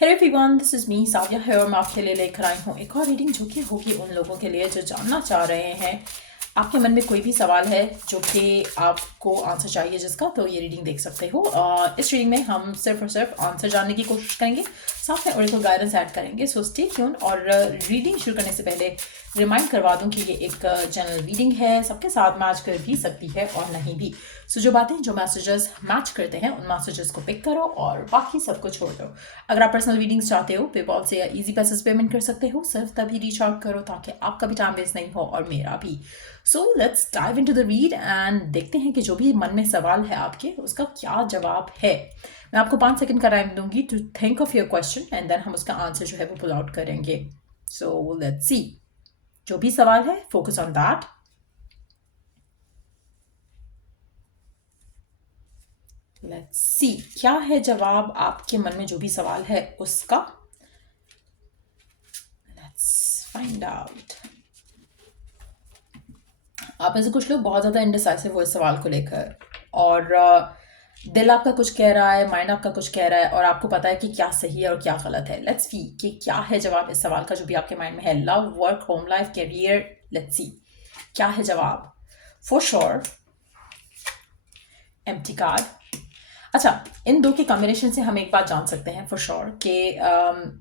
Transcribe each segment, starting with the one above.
Hey everyone, this is me साविया है और मैं आपके लिए लेकर आई हूँ एक और रीडिंग जो कि होगी उन लोगों के लिए जो जानना चाह रहे हैं आपके मन में कोई भी सवाल है जो कि आपको आंसर चाहिए जिसका, तो ये रीडिंग देख सकते हो। इस रीडिंग में हम सिर्फ और सिर्फ आंसर जानने की कोशिश करेंगे, साथ में ओरेकल गाइडेंस ऐड करेंगे। So stay tune. और रीडिंग शुरू करने से पहले रिमाइंड करवा दूं कि ये एक जनरल रीडिंग है, सबके साथ मैच कर भी सकती है और नहीं भी। सो जो बातें जो मैसेजेस मैच करते हैं उन मैसेजेस को पिक करो और बाकी सबको छोड़ दो। अगर आप पर्सनल रीडिंग्स चाहते हो पेपॉल से या इजी पैसेज पेमेंट कर सकते हो, सिर्फ तभी रीच आउट करो ताकि आपका भी टाइम वेस्ट नहीं हो और मेरा भी। So let's dive into the read and देखते हैं कि जो भी मन में सवाल है आपके उसका क्या जवाब है। मैं आपको 5 सेकंड का टाइम दूंगी to think of your question and then हम उसका आंसर जो है वो पुल आउट करेंगे। सो लेट्स सी, जो भी सवाल है focus on that. Let's see, क्या है जवाब आपके मन में जो भी सवाल है उसका। Let's find out. आप में से कुछ लोग बहुत ज़्यादा इंडिसाइसिव हो इस सवाल को लेकर, और दिल आपका कुछ कह रहा है, माइंड आपका कुछ कह रहा है, और आपको पता है कि क्या सही है और क्या गलत है। लेट्स सी कि क्या है जवाब इस सवाल का जो भी आपके माइंड में है। Love, work, home life, career. Let's see क्या है जवाब। For sure empty card. अच्छा, इन दो के कॉम्बिनेशन से हम एक बात जान सकते हैं फॉर श्योर कि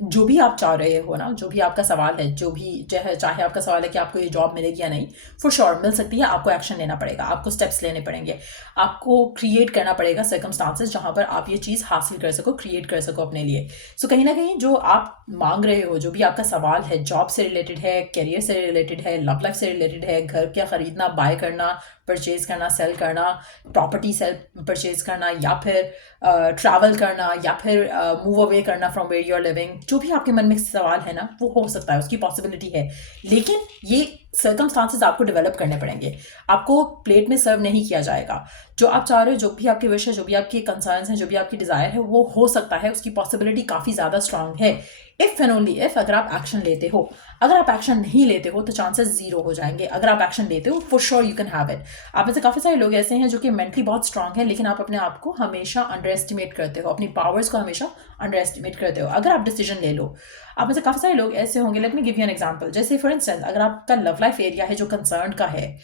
जो भी आप चाह रहे हो ना, जो भी आपका सवाल है, जो भी चाहे आपका सवाल है कि आपको ये जॉब मिलेगी या नहीं, फॉर श्योर मिल सकती है। आपको एक्शन लेना पड़ेगा, आपको स्टेप्स लेने पड़ेंगे, आपको क्रिएट करना पड़ेगा सर्कमस्टांसेस जहाँ पर आप ये चीज़ हासिल कर सको, क्रिएट कर सको अपने लिए। सो कहीं ना कहीं जो आप मांग रहे हो, जो भी आपका सवाल है, जॉब से रिलेटेड है, करियर से रिलेटेड है, लव लाइफ से रिलेटेड है, घर क्या खरीदना, बाय करना, परचेज करना, सेल करना, प्रॉपर्टी सेल परचेज करना, या फिर ट्रैवल करना, या फिर मूव अवे करना from where you are living, जो भी आपके मन में सवाल है ना, वो हो सकता है, उसकी पॉसिबिलिटी है। लेकिन ये सर्कमस्टांसेस आपको डेवलप करने पड़ेंगे, आपको प्लेट में सर्व नहीं किया जाएगा। जो आप चाह रहे हो, जो भी आपके विश है, जो भी आपके कंसर्न्स हैं, जो भी आपकी डिज़ायर है, वो हो सकता है, उसकी पॉसिबिलिटी काफ़ी ज़्यादा स्ट्रांग है। इफ़ एंड ओनली इफ़ अगर आप एक्शन लेते हो। अगर आप एक्शन नहीं लेते हो तो चांसेस जीरो हो जाएंगे। अगर आप एक्शन लेते हो for sure you can have it. आप में से काफ़ी सारे लोग ऐसे हैं जो कि मेंटली बहुत स्ट्रांग है, लेकिन आप अपने आप को हमेशा अंडर एस्टिमेट करते हो, अपनी पावर्स को हमेशा अंडर एस्टिमेट करते हो। अगर आप डिसीजन ले लो, आप में से काफ़ी सारे लोग ऐसे होंगे। Let me give you an example. जैसे फॉर इंस्टेंस, अगर आपका लव लाइफ एरिया है जो कंसर्न का है,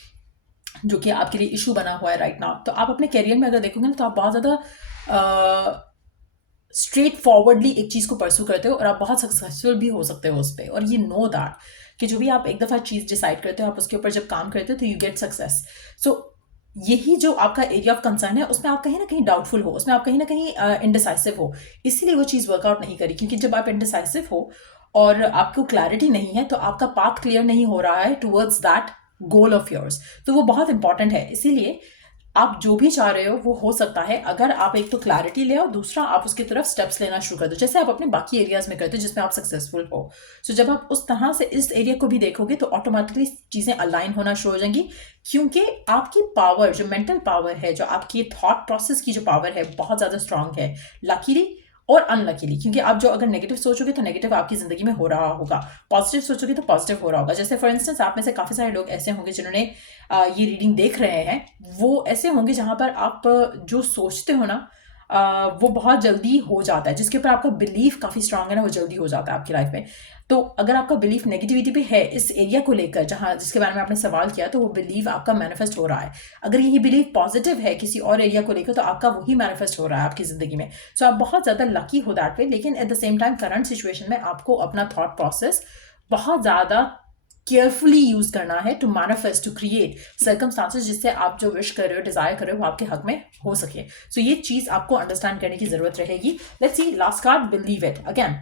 जो कि आपके लिए इशू बना हुआ है राइट नाउ, तो आप अपने करियर में अगर देखोगे ना, तो आप बहुत ज़्यादा स्ट्रेट फॉरवर्डली एक चीज़ को परस्यू करते हो और आप बहुत सक्सेसफुल भी हो सकते हो उस पर। और ये नो दैट कि जो भी आप एक दफ़ा चीज़ डिसाइड करते हो, आप उसके ऊपर जब काम करते हो तो यू गेट सक्सेस। सो यही जो आपका एरिया ऑफ कंसर्न है, उसमें आप कहीं ना कहीं डाउटफुल हो, उसमें आप कहीं ना कहीं इनडिसाइसिव हो, इसीलिए वो चीज़ वर्कआउट नहीं करी। क्योंकि जब आप इनडिसाइसिव हो और आपको क्लैरिटी नहीं है, तो आपका पाथ क्लियर नहीं हो रहा है towards that goal of yours. तो वो बहुत इंपॉर्टेंट है। इसीलिए आप जो भी चाह रहे हो वो हो सकता है अगर आप एक तो क्लैरिटी ले, और दूसरा आप उसकी तरफ स्टेप्स लेना शुरू कर दो, जैसे आप अपने बाकी एरियाज में करते हो जिसमें आप सक्सेसफुल हो। सो जब आप उस तरह से इस एरिया को भी देखोगे तो ऑटोमेटिकली चीज़ें अलाइन होना शुरू हो जाएंगी। क्योंकि आपकी पावर, जो मेंटल पावर है, जो आपकी थॉट प्रोसेस की जो पावर है, बहुत ज़्यादा स्ट्रांग है, लकीली और अनलकीली। क्योंकि आप जो अगर नेगेटिव सोचोगे तो नेगेटिव आपकी ज़िंदगी में हो रहा होगा, पॉजिटिव सोचोगे तो पॉजिटिव हो रहा होगा। जैसे फॉर इंस्टेंस, आप में से काफ़ी सारे लोग ऐसे होंगे जिन्होंने ये रीडिंग देख रहे हैं, वो ऐसे होंगे जहाँ पर आप जो सोचते हो ना, वो बहुत जल्दी हो जाता है, जिसके ऊपर आपका बिलीफ काफ़ी स्ट्रांग है ना, वो जल्दी हो जाता है आपकी लाइफ में। तो अगर आपका बिलीफ नेगेटिविटी पे है इस एरिया को लेकर, जहाँ जिसके बारे में आपने सवाल किया, तो वो बिलीव आपका मैनिफेस्ट हो रहा है। अगर यही बिलीव पॉजिटिव है किसी और एरिया को लेकर, तो आपका वही मैनिफेस्ट हो रहा है आपकी ज़िंदगी में। सो आप बहुत ज़्यादा लकी हो दैट वे। लेकिन at the same time current situation में आपको अपना थॉट प्रोसेस बहुत ज़्यादा केयरफुली यूज करना है to manifest, to create circumstances जिससे आप जो विश कर रहे हो, डिजायर कर रहे हो, वो आपके हक में हो सके। सो ये चीज आपको अंडरस्टैंड करने की जरूरत रहेगी। Let's see last card, believe it. Again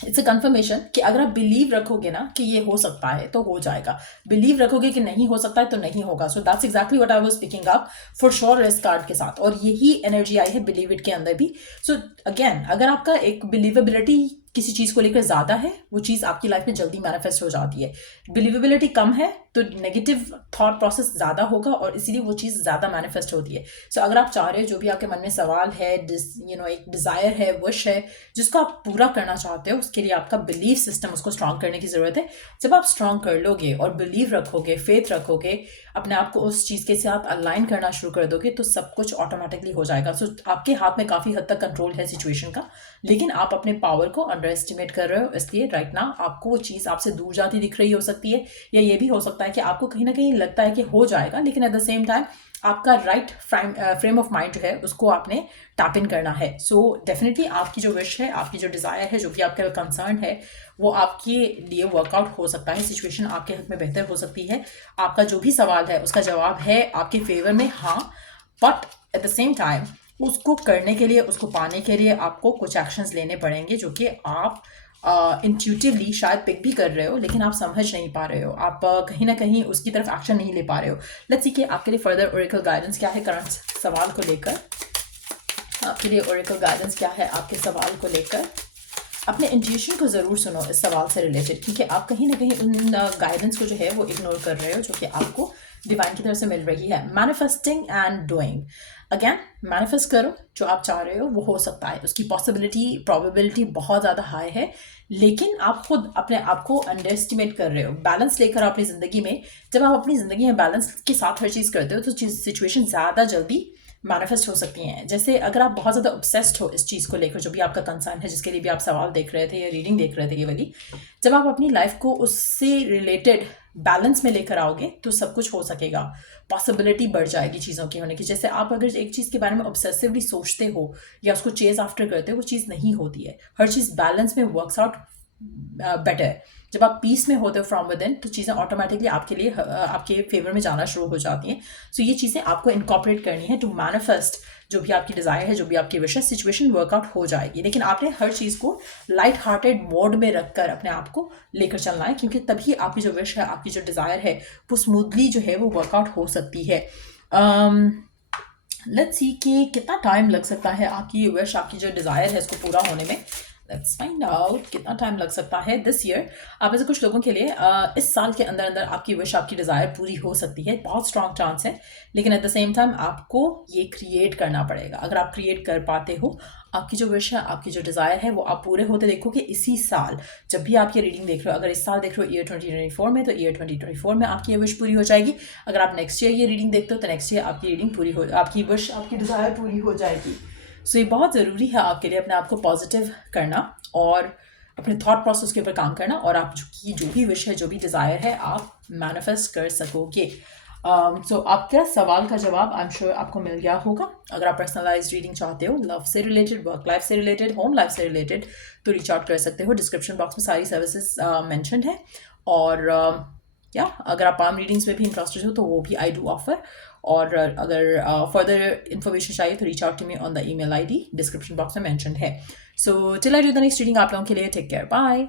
it's a confirmation कि अगर आप बिलीव रखोगे ना कि ये हो सकता है तो हो जाएगा, बिलीव रखोगे कि नहीं हो सकता है तो नहीं होगा। So that's exactly what I was picking up for sure इस कार्ड के साथ, और यही एनर्जी आई है बिलीव इट के अंदर भी। सो अगेन, अगर आपका एक बिलीवेबिलिटी किसी चीज़ को लेकर ज़्यादा है, वो चीज़ आपकी लाइफ में जल्दी मैनिफेस्ट हो जाती है। बिलीवेबिलिटी कम है तो नेगेटिव थॉट प्रोसेस ज़्यादा होगा और इसीलिए वो चीज़ ज़्यादा मैनिफेस्ट होती है। सो अगर आप चाह रहे हो, जो भी आपके मन में सवाल है, एक डिज़ायर है, विश है, जिसको आप पूरा करना चाहते हो, उसके लिए आपका बिलीफ सिस्टम, उसको स्ट्रॉन्ग करने की ज़रूरत है। जब आप स्ट्रॉन्ग कर लोगे और बिलीव रखोगे, फेथ रखोगे, अपने आप को उस चीज़ के साथ अलाइन करना शुरू कर दोगे, तो सब कुछ ऑटोमेटिकली हो जाएगा। सो आपके हाथ में काफ़ी हद तक कंट्रोल है सिचुएशन का, लेकिन आप अपने पावर को अंडर एस्टिमेट कर रहे हो। इसलिए राइट नाउ आपको वो चीज़ आपसे दूर जाती दिख रही हो सकती है, या ये भी हो सकता है कि आपको कहीं ना कहीं लगता है कि हो जाएगा, लेकिन एट द सेम टाइम आपका राइट फ्रेम ऑफ माइंड जो है उसको आपने टैप इन करना है। सो डेफिनेटली आपकी जो विश है, आपकी जो डिज़ायर है, जो भी आपका कंसर्न है, वो आपके लिए वर्कआउट हो सकता है। सिचुएशन आपके हक में बेहतर हो सकती है। आपका जो भी सवाल है उसका जवाब है आपके फेवर में, हाँ, but at the same time उसको करने के लिए, उसको पाने के लिए आपको कुछ एक्शंस लेने पड़ेंगे, जो कि आप इंट्यूटिवली शायद पिक भी कर रहे हो, लेकिन आप समझ नहीं पा रहे हो, आप कहीं ना कहीं उसकी तरफ एक्शन नहीं ले पा रहे हो। लेट्स सी कि आपके लिए फर्दर ओरेकल गाइडेंस क्या है करंट सवाल को लेकर। आपके लिए ओरेकल गाइडेंस क्या है आपके सवाल को लेकर। अपने इंट्यूशन को ज़रूर सुनो इस सवाल से रिलेटेड, क्योंकि आप कहीं ना कहीं उन गाइडेंस को जो है वो इग्नोर कर रहे हो, जो कि आपको डिवाइन की तरफ से मिल रही है। Manifesting and doing. Again, manifest करो, जो आप चाह रहे हो वो हो सकता है, उसकी पॉसिबिलिटी, प्रोबेबिलिटी बहुत ज़्यादा हाई है, लेकिन आप खुद अपने आप को अंडर एस्टिमेट कर रहे हो। बैलेंस लेकर अपनी ज़िंदगी में, जब आप अपनी ज़िंदगी में बैलेंस के साथ हर चीज़ करते हो, तो सिचुएशन ज़्यादा जल्दी मैनिफेस्ट हो सकती हैं। जैसे अगर आप बहुत ज़्यादा ऑब्सेस्ड हो इस चीज़ को लेकर, जो भी आपका कंसर्न है, जिसके लिए भी आप सवाल देख रहे थे या रीडिंग देख रहे थे ये वाली, जब आप अपनी लाइफ को उससे रिलेटेड बैलेंस में लेकर आओगे तो सब कुछ हो सकेगा। पॉसिबिलिटी बढ़ जाएगी चीज़ों की होने की। जैसे आप अगर एक चीज़ के बारे में ऑब्सेसिवली सोचते हो या उसको चेज आफ्टर करते हो, वो चीज़ नहीं होती है। हर चीज़ बैलेंस में वर्क्स आउट बेटर। जब आप पीस में होते हो फ्रॉम विद इन, तो चीज़ें ऑटोमेटिकली आपके लिए आपके फेवर में जाना शुरू हो जाती हैं। सो ये चीज़ें आपको इनकॉर्पोरेट करनी है टू मैनिफेस्ट जो भी आपकी डिज़ायर है, जो भी आपकी विश है। सिचुएशन वर्कआउट हो जाएगी, लेकिन आपने हर चीज़ को लाइट हार्टेड मोड में रखकर अपने आप को लेकर चलना है, क्योंकि तभी आपकी जो विश है, आपकी जो डिज़ायर है, वो स्मूथली जो है वो वर्कआउट हो सकती है। लेट्स सी कि कितना टाइम लग सकता है आपकी विश, आपकी जो डिज़ायर है, इसको पूरा होने में। लेट्स फाइंड आउट कितना टाइम लग सकता है दिस ईयर। आप ऐसे कुछ लोगों के लिए इस साल के अंदर अंदर आपकी विश, आपकी डिज़ायर पूरी हो सकती है। बहुत स्ट्रॉन्ग चांस है, लेकिन एट द सेम टाइम आपको ये क्रिएट करना पड़ेगा। अगर आप क्रिएट कर पाते हो, आपकी जो विश है, आपकी जो डिज़ायर है, वो आप पूरे होते देखोगे इसी साल। जब भी आप ये रीडिंग देख रहे हो, अगर इस साल देख रहे हो ईयर 2024 में, तो ईयर 2024 में आपकी ये विश पूरी हो जाएगी। अगर आप नेक्स्ट ईयर ये रीडिंग देखते हो, तो नेक्स्ट ईयर आपकी रीडिंग पूरी हो, आपकी विश, आपकी डिज़ायर पूरी हो जाएगी। सो ये बहुत ज़रूरी है आपके लिए अपने आप को पॉजिटिव करना और अपने थॉट प्रोसेस के ऊपर काम करना, और आप जो भी विश है, जो भी डिज़ायर है, आप मैनिफेस्ट कर सकोगे। सो आपका सवाल का जवाब आई एम श्योर आपको मिल गया होगा। अगर आप पर्सनलाइज रीडिंग चाहते हो, लव से रिलेटेड, वर्क लाइफ से रिलेटेड, होम लाइफ से रिलेटेड, तो रीच आउट कर सकते हो। डिस्क्रिप्शन बॉक्स में सारी सर्विसेज मेंशन्ड है। और या अगर आप पाम रीडिंग्स में भी इंटरेस्टेड हो, तो वो भी आई डू ऑफर। और अगर फर्दर इन्फॉर्मेशन चाहिए तो reach out to me on the email ID description box में मेंशन्ड है। So till I do the next reading, आप लोगों के लिए टेक केयर, बाय।